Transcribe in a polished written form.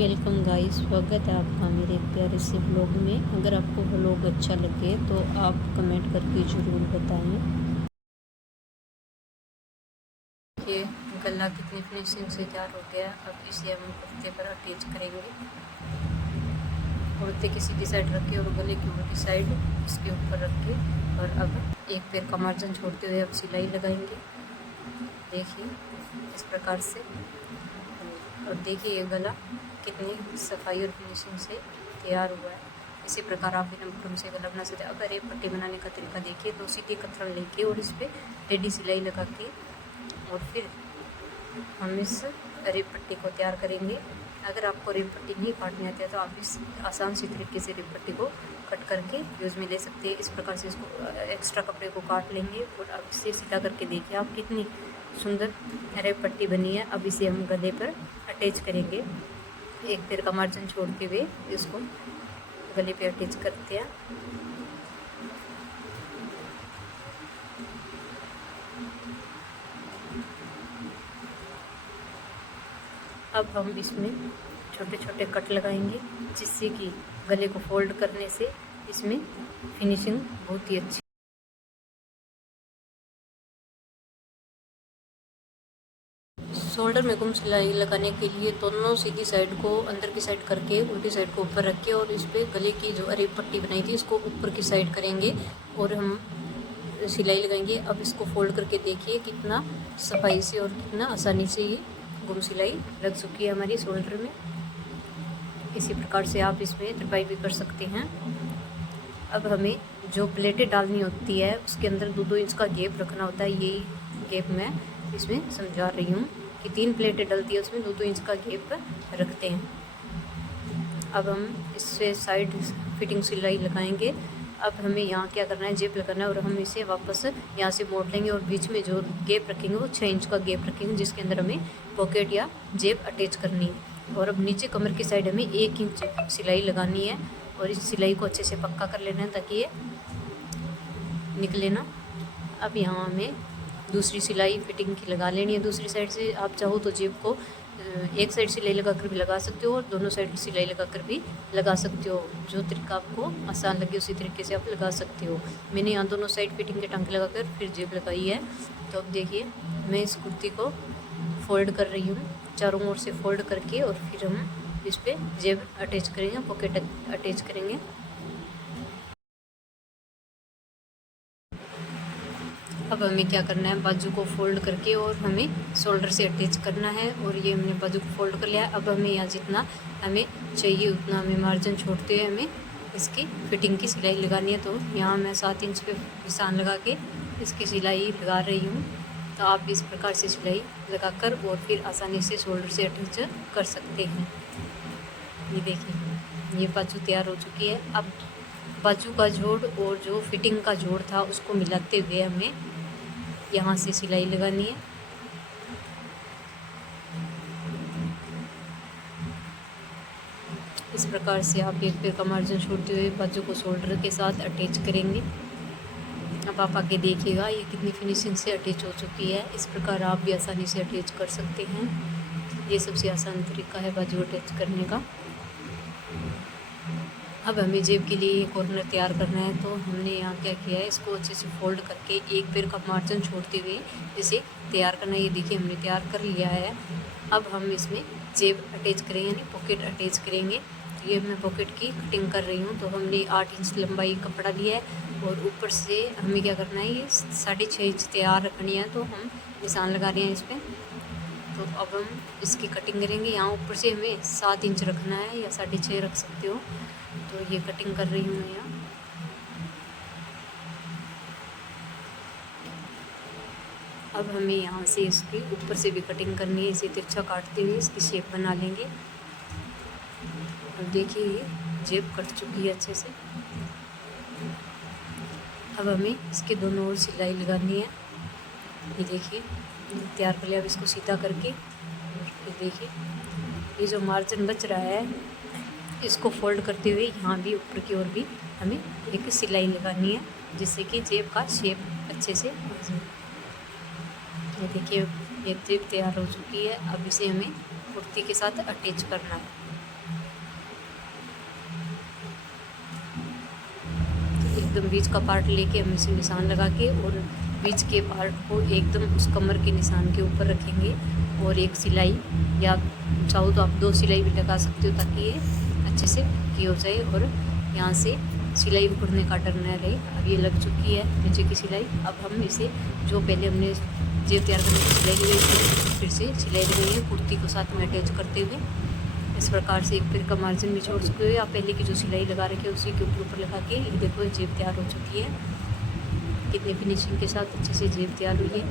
Welcome guys, स्वागत है आपका मेरे प्यारे से व्लॉग में। अगर आपको व्लॉग अच्छा लगे तो आप कमेंट करके ज़रूर बताएं। ये गला कितनी फिनिशिंग से तैयार हो गया। अब इसे हम कुर्ते पर अटैच करेंगे। कुर्ते की सीधी साइड रख के और गले की उल्टी साइड इसके ऊपर रख के और अब एक पैर का मार्जिन छोड़ते हुए अब सिलाई लगाएंगे। देखिए इस प्रकार से। और देखिए ये गला कितनी सफाई और फिनिशिंग से तैयार हुआ है। इसी प्रकार आप इन बटन से गला बना सकते हैं। अगर एक पट्टी बनाने का तरीका देखिए तो सीधी कतरन लेके और इस पर टेढ़ी सिलाई लगा के और फिर हम इस रेब पट्टी को तैयार करेंगे। अगर आपको रेब पट्टी नहीं काटनी आती है तो आप इस आसान सी तरीके से रेब पट्टी को कट करके यूज़ में ले सकते हैं। इस प्रकार से इसको एक्स्ट्रा कपड़े को काट लेंगे और अब इसे सीधा करके देखिए आप कितनी सुंदर रेब पट्टी बनी है। अब इसे हम गले पर अटैच करेंगे। एक पैर का मार्जिन छोड़ते हुए इसको गले पे अटैच करते हैं। अब हम इसमें छोटे छोटे कट लगाएंगे जिससे कि गले को फोल्ड करने से इसमें फिनिशिंग बहुत ही अच्छी। शोल्डर में गुम सिलाई लगाने के लिए दोनों सीधी साइड को अंदर की साइड करके उल्टी साइड को ऊपर रख के और इस पर गले की जो अरेब पट्टी बनाई थी इसको ऊपर की साइड करेंगे और हम सिलाई लगाएंगे। अब इसको फोल्ड करके देखिए कितना सफाई से और कितना आसानी से ये गुम सिलाई लग चुकी है हमारी शोल्डर में। इसी प्रकार से आप इसमें तरपाई भी कर सकते हैं। अब हमें जो प्लेटें डालनी होती है उसके अंदर 2-2 इंच का गैप रखना होता है। यही गैप मैं इसमें समझा रही हूँ कि 3 प्लेटें डलती है उसमें 2-2 इंच का गैप रखते हैं। अब हम इससे साइड फिटिंग सिलाई लगाएंगे। अब हमें यहाँ क्या करना है, जेब लगाना है और हम इसे वापस यहाँ से मोड़ लेंगे और बीच में जो गैप रखेंगे वो 6 इंच का गैप रखेंगे जिसके अंदर हमें पॉकेट या जेब अटैच करनी है। और अब नीचे कमर की साइड हमें 1 इंच सिलाई लगानी है और इस सिलाई को अच्छे से पक्का कर लेना है ताकि ये निकले ना। अब यहाँ हमें दूसरी सिलाई फिटिंग की लगा लेनी है। दूसरी साइड से आप चाहो तो जेब को एक साइड सिलाई लगा कर भी लगा सकते हो और दोनों साइड की सिलाई लगा कर भी लगा सकते हो। जो तरीका आपको आसान लगे उसी तरीके से आप लगा सकते हो। मैंने यहाँ दोनों साइड फिटिंग के टांके लगाकर फिर जेब लगाई है। तो अब देखिए मैं इस कुर्ती को फोल्ड कर रही हूँ, चारों ओर से फोल्ड करके और फिर हम इस पर जेब अटैच करेंगे, पॉकेट अटैच करेंगे। अब हमें क्या करना है, बाजू को फोल्ड करके और हमें शोल्डर से अटैच करना है। और ये हमने बाजू को फोल्ड कर लिया है। अब हमें यहाँ जितना हमें चाहिए उतना हमें मार्जिन छोड़ते हुए हमें इसकी फिटिंग की सिलाई लगानी है। तो यहाँ मैं 7 इंच पे निशान लगा के इसकी सिलाई लगा रही हूँ। तो आप इस प्रकार से सिलाई लगाकर और फिर आसानी से शोल्डर से अटैच कर सकते हैं। ये देखिए ये बाजू तैयार हो चुकी है। अब बाजू का जोड़ और जो फिटिंग का जोड़ था उसको मिलाते हुए हमें यहाँ से सिलाई लगानी है। इस प्रकार से आप एक पैर का मार्जिन छोड़ते हुए बाजू को शोल्डर के साथ अटैच करेंगे। अब आप आगे देखिएगा ये कितनी फिनिशिंग से अटैच हो चुकी है। इस प्रकार आप भी आसानी से अटैच कर सकते हैं। ये सबसे आसान तरीका है बाजू अटैच करने का। अब हमें जेब के लिए कॉर्नर तैयार करना है। तो हमने यहाँ क्या किया है, इसको अच्छे से फोल्ड करके एक पैर का मार्जिन छोड़ते हुए इसे तैयार करना है। ये देखिए हमने तैयार कर लिया है। अब हम इसमें जेब अटैच करेंगे यानी पॉकेट अटैच करेंगे। ये मैं पॉकेट की कटिंग कर रही हूँ। तो हमने 8 इंच लंबाई कपड़ा लिया है और ऊपर से हमें क्या करना है, ये 6.5 इंच तैयार रखनी है। तो हम निशान लगा रहे हैं इस पर। तो अब हम इसकी कटिंग करेंगे। यहाँ ऊपर से हमें 7 इंच रखना है या 6.5 रख सकते हो। तो ये कटिंग कर रही हूँ मैं यहाँ। अब हमें यहाँ से इसकी ऊपर से भी कटिंग करनी है। इसे तिरछा काटते हुए इसकी शेप बना लेंगे। अब देखिए ये जेब कट चुकी है अच्छे से। अब हमें इसके दोनों ओर सिलाई लगानी है। ये देखिए तैयार कर लिया। अब इसको सीधा करके ये देखिए ये जो मार्जिन बच रहा है इसको फोल्ड करते हुए यहाँ भी ऊपर की ओर भी हमें एक सिलाई लगानी है जिससे कि जेब का शेप अच्छे से आ जाए। ये देखिए ये जेब तैयार हो चुकी है। अब इसे हमें कुर्ती के साथ अटैच करना है। एकदम बीच का पार्ट लेके हम इसे निशान लगा के और बीच के पार्ट को एकदम उस कमर के निशान के ऊपर रखेंगे और एक सिलाई या चाहो तो आप 2 सिलाई भी लगा सकते हो ताकि ये अच्छे से की हो जाए और यहाँ से सिलाई उखड़ने का डर न रहे। अब ये लग चुकी है नीचे की सिलाई। अब हम इसे जो पहले हमने जेब तैयार करने की सिलाई लगाई थी फिर से सिलाई लगाएंगे कुर्ती को साथ में अटैच करते हुए। इस प्रकार से एक पैर का मार्जिन भी छोड़ सकते हो या पहले की जो सिलाई लगा रखी है उसी के ऊपर लगा के ये देखो जेब तैयार हो चुकी है। कितनी फिनिशिंग के साथ अच्छे से जेब तैयार हुई है।